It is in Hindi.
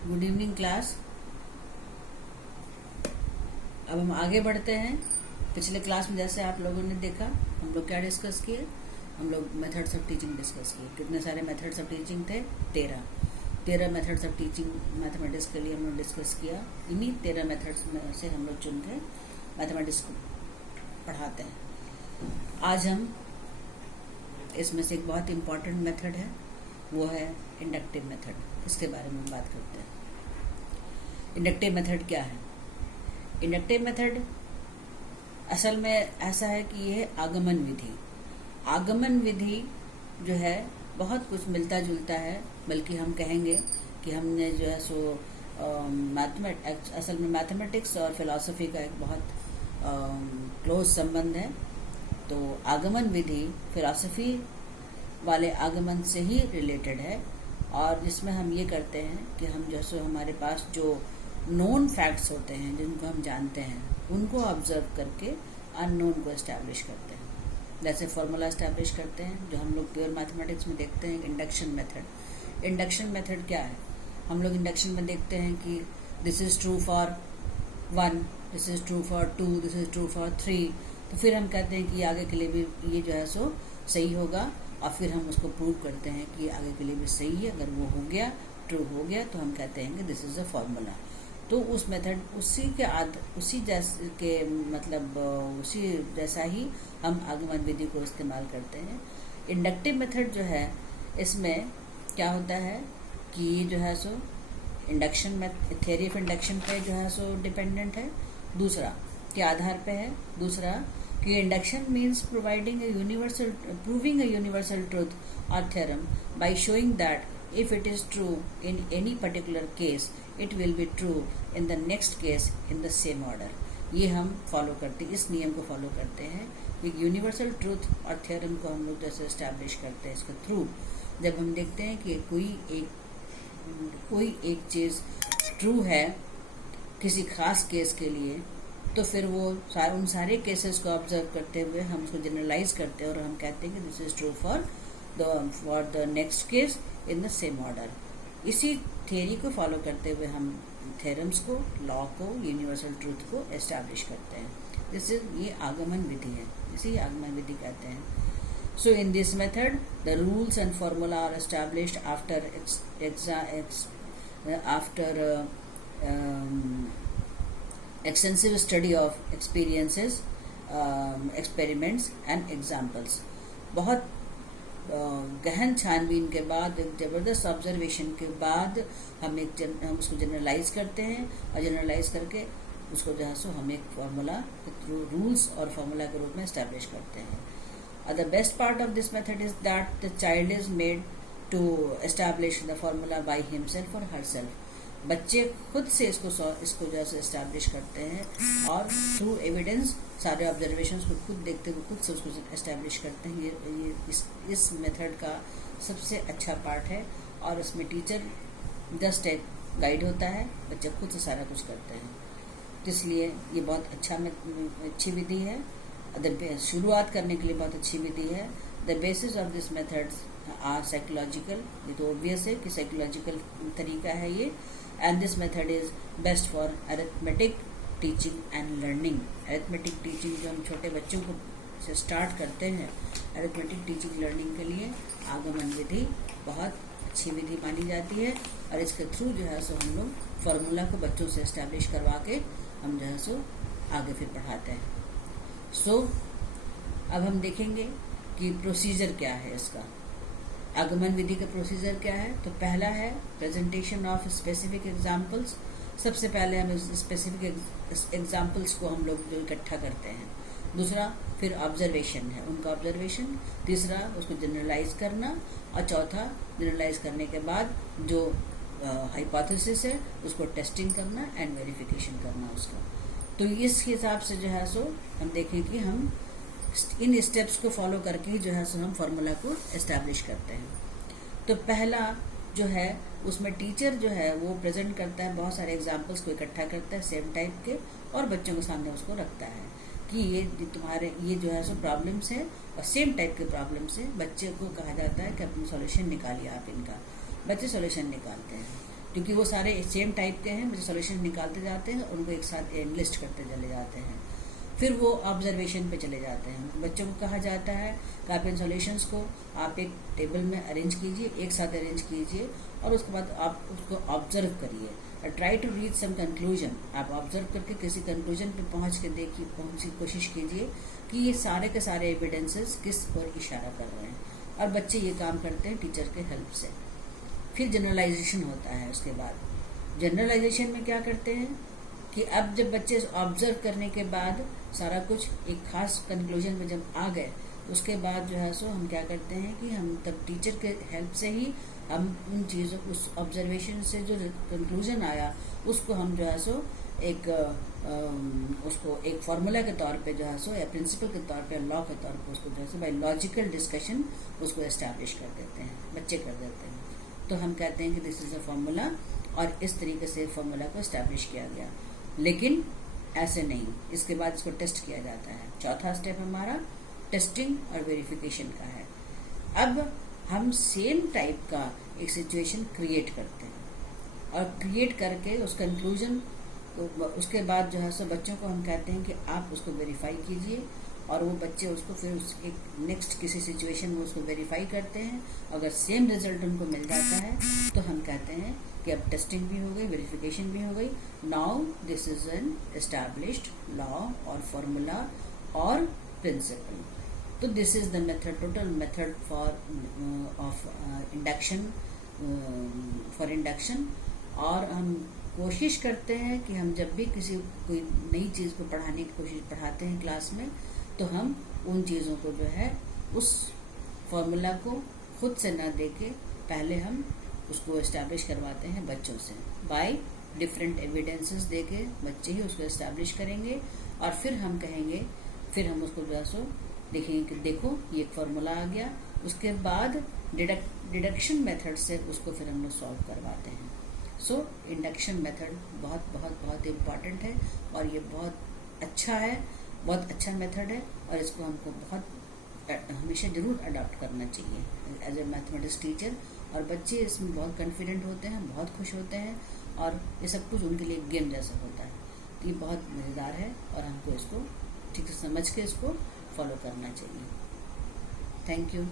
Good evening class. अब हम आगे बढ़ते हैं। पिछले क्लास में जैसे आप लोगों ने देखा, हम लोग क्या डिस्कस किए? हम लोग मेथड्स ऑफ टीचिंग डिस्कस किए। कितने सारे मेथड्स ऑफ टीचिंग थे? 13 मेथड्स ऑफ टीचिंग मैथमेटिक्स के लिए हम लोग डिस्कस किया। इन्हीं 13 मेथड्स में से हम लोग चुन के मैथमेटिक्स को पढ़ाते हैं। आज हम इसमें से एक बहुत इम्पॉर्टेंट मेथड है, वो है इंडक्टिव मेथड। इसके बारे में बात करते हैं। इंडक्टिव मेथड क्या है? इंडक्टिव मेथड असल में ऐसा है कि यह आगमन विधि जो है बहुत कुछ मिलता जुलता है, बल्कि हम कहेंगे कि हमने जो है सो असल में मैथमेटिक्स और फिलॉसफी का एक बहुत क्लोज संबंध है। तो आगमन विधि फिलॉसफी वाले आगमन से ही रिलेटेड है, और जिसमें हम ये करते हैं कि हम जो सो हमारे पास जो नोन फैक्ट्स होते हैं, जिनको हम जानते हैं, उनको ऑब्जर्व करके अननोन को एस्टैब्लिश करते हैं। जैसे फार्मूला एस्टैब्लिश करते हैं, जो हम लोग प्योर मैथमेटिक्स में देखते हैं, इंडक्शन मेथड। इंडक्शन मेथड क्या है? हम लोग इंडक्शन में देखते हैं कि this is true for 1, this is true for 2, this is true for 3। तो फिर हम कहते हैं कि आगे के लिए भी ये जो है सो सही होगा, और फिर हम उसको प्रूव करते हैं कि आगे के लिए भी सही है। अगर वो हो गया, ट्रू हो गया, तो हम कहते हैं कि दिस इज़ अ फार्मूला। तो उस मेथड उसी जैसा ही हम आगमन विधि को इस्तेमाल करते हैं। इंडक्टिव मेथड जो है, इसमें क्या होता है कि ये जो है सो इंडक्शन में थ्योरी ऑफ इंडक्शन पे जो है सो डिपेंडेंट है। दूसरा के आधार पे है। दूसरा कि induction means proving a universal truth or theorem by showing that if it is true in any particular case, it will be true in the next case in the same order। ये हम फॉलो करते हैं, इस नियम को फॉलो करते हैं। एक यूनिवर्सल ट्रूथ और थ्योरम को हम लोग जैसे एस्टैब्लिश करते हैं इसके थ्रू, जब हम देखते हैं कि कोई एक चीज़ ट्रू है किसी खास केस के लिए, तो फिर वो उन सारे केसेस को ऑब्जर्व करते हुए हम उसको जनरलाइज करते हैं, और हम कहते हैं कि this is true for the next case in the same order. इसी थियरी को फॉलो करते हुए हम थ्योरम्स को, लॉ को, यूनिवर्सल ट्रूथ को एस्टैब्लिश करते हैं। ये आगमन विधि है, इसी आगमन विधि कहते हैं। So in this method the rules and formula are established after extensive study of experiences, experiments and examples। बहुत गहन छानबीन के बाद, एक ज़बरदस्त ऑब्जर्वेशन के बाद हम उसको जनरलाइज करते हैं, और जनरलाइज करके उसको जो है सो हम एक फार्मूला के थ्रू रूल्स और फार्मूला के रूप में इस्टेब्लिश करते हैं। The best part of this method is that the child is made to establish the formula by himself और हरसेल्फ। बच्चे खुद से इसको जो है एस्टैब्लिश करते हैं, और थ्रू एविडेंस सारे ऑब्जर्वेशंस को खुद देखते हुए खुद से उसको एस्टैब्लिश करते हैं। ये इस मेथड का सबसे अच्छा पार्ट है, और इसमें टीचर जस्ट एक गाइड होता है, बच्चे खुद से सारा कुछ करते हैं। तो इसलिए ये बहुत अच्छी विधि है। शुरुआत करने के लिए बहुत अच्छी विधि है। The basis of this methods are psychological. ये तो ऑब्वियस है कि साइकोलॉजिकल तरीका है ये। And this method is best for arithmetic teaching and learning। arithmetic teaching जो हम छोटे बच्चों को से स्टार्ट करते हैं, arithmetic teaching learning के लिए आगमन विधि बहुत अच्छी विधि मानी जाती है, और इसके थ्रू जो है सो हम लोग फार्मूला को बच्चों से एस्टैब्लिश करवा के हम जो है सो आगे फिर पढ़ाते हैं। सो अब हम देखेंगे कि प्रोसीजर क्या है इसका। आगमन विधि का प्रोसीजर क्या है? तो पहला है प्रेजेंटेशन ऑफ स्पेसिफिक एग्जाम्पल्स। सबसे पहले हम स्पेसिफिक एग्जाम्पल्स को हम लोग जो इकट्ठा करते हैं। दूसरा फिर ऑब्जर्वेशन है, उनका ऑब्जर्वेशन। तीसरा उसको जनरलाइज करना, और चौथा जनरलाइज करने के बाद जो हाइपोथेसिस है उसको टेस्टिंग करना एंड वेरिफिकेशन करना उसका। तो इस हिसाब से जो है सो हम देखें कि हम इन स्टेप्स को फॉलो करके जो है सो हम फार्मूला को एस्टैब्लिश करते हैं। तो पहला जो है उसमें टीचर जो है वो प्रेजेंट करता है, बहुत सारे एग्जाम्पल्स को इकट्ठा करता है सेम टाइप के, और बच्चों के सामने उसको रखता है कि ये जो है सो प्रॉब्लम्स है, और सेम टाइप के प्रॉब्लम्स है। बच्चे को कहा जाता है कि अपनी सॉल्यूशन निकालिए आप इनका। बच्चे सॉल्यूशन निकालते हैं। क्योंकि वो सारे सेम टाइप के हैं, मुझे सॉल्यूशन निकालते जाते हैं और उनको एक साथ लिस्ट करते चले जाते हैं। फिर वो ऑब्जर्वेशन पे चले जाते हैं। बच्चों को कहा जाता है कि आप इन सॉल्यूशंस को आप एक टेबल में अरेंज कीजिए, एक साथ अरेंज कीजिए और उसके बाद आप उसको ऑब्जर्व करिए। Try to reach some conclusion, आप ऑब्जर्व करके किसी कंक्लूजन पे पहुंच की कोशिश कीजिए कि ये सारे के सारे एविडेंसेस किस ओर इशारा कर रहे हैं। और बच्चे ये काम करते हैं टीचर के हेल्प से। फिर जनरलाइजेशन होता है। उसके बाद जनरलाइजेशन में क्या करते हैं कि अब जब बच्चे ऑब्जर्व करने के बाद सारा कुछ एक खास कंक्लूजन में जब आ गए, उसके बाद जो है सो हम क्या करते हैं कि हम तब टीचर के हेल्प से ही हम उन चीज़ों, उस ऑब्जर्वेशन से जो कंक्लूजन आया उसको हम जो है सो एक उसको एक फार्मूला के तौर पे जो है सो या प्रिंसिपल के तौर पे, लॉ के तौर पे उसको जो है सो बाय लॉजिकल डिस्कशन उसको एस्टैब्लिश कर देते हैं, बच्चे कर देते हैं। तो हम कहते हैं कि दिस इज अ फार्मूला और इस तरीके से फार्मूला को एस्टैब्लिश किया गया। लेकिन ऐसे नहीं, इसके बाद इसको टेस्ट किया जाता है। चौथा स्टेप हमारा टेस्टिंग और वेरिफिकेशन का है। अब हम सेम टाइप का एक सिचुएशन क्रिएट करते हैं और क्रिएट करके उस कंक्लूजन उसके बाद जो है सो बच्चों को हम कहते हैं कि आप उसको वेरीफाई कीजिए और वो बच्चे उसको फिर उस एक नेक्स्ट किसी सिचुएशन में उसको वेरीफाई करते हैं। अगर सेम रिजल्ट उनको मिल जाता है तो हम कहते हैं कि अब टेस्टिंग भी हो गई, वेरिफिकेशन भी हो गई। Now this is an established law और फॉर्मूला और प्रिंसिपल। तो this is the method, total method of induction, for induction. और हम कोशिश करते हैं कि हम जब भी किसी कोई नई चीज़ को पढ़ाने की कोशिश पढ़ाते हैं क्लास में, तो हम उन चीज़ों को जो है उस फॉर्मूला को खुद से ना देके पहले हम उसको एस्टैब्लिश करवाते हैं बच्चों से। बाय डिफरेंट एविडेंसेस देके बच्चे ही उसको एस्टैब्लिश करेंगे और फिर हम कहेंगे, फिर हम उसको जो है सो देखेंगे कि देखो ये एक फार्मूला आ गया। उसके बाद डिडक्शन मेथड से उसको फिर हम लोग सॉल्व करवाते हैं। सो इंडक्शन मेथड बहुत बहुत बहुत इम्पॉर्टेंट है और ये बहुत अच्छा है, बहुत अच्छा मेथड है और इसको हमको बहुत हमेशा जरूर अडॉप्ट करना चाहिए एज ए मैथमेटिक्स टीचर। और बच्चे इसमें बहुत कॉन्फिडेंट होते हैं, बहुत खुश होते हैं और ये सब कुछ उनके लिए गेम जैसा होता है। तो ये बहुत मज़ेदार है और हमको इसको ठीक से समझ के इसको फॉलो करना चाहिए। Thank you.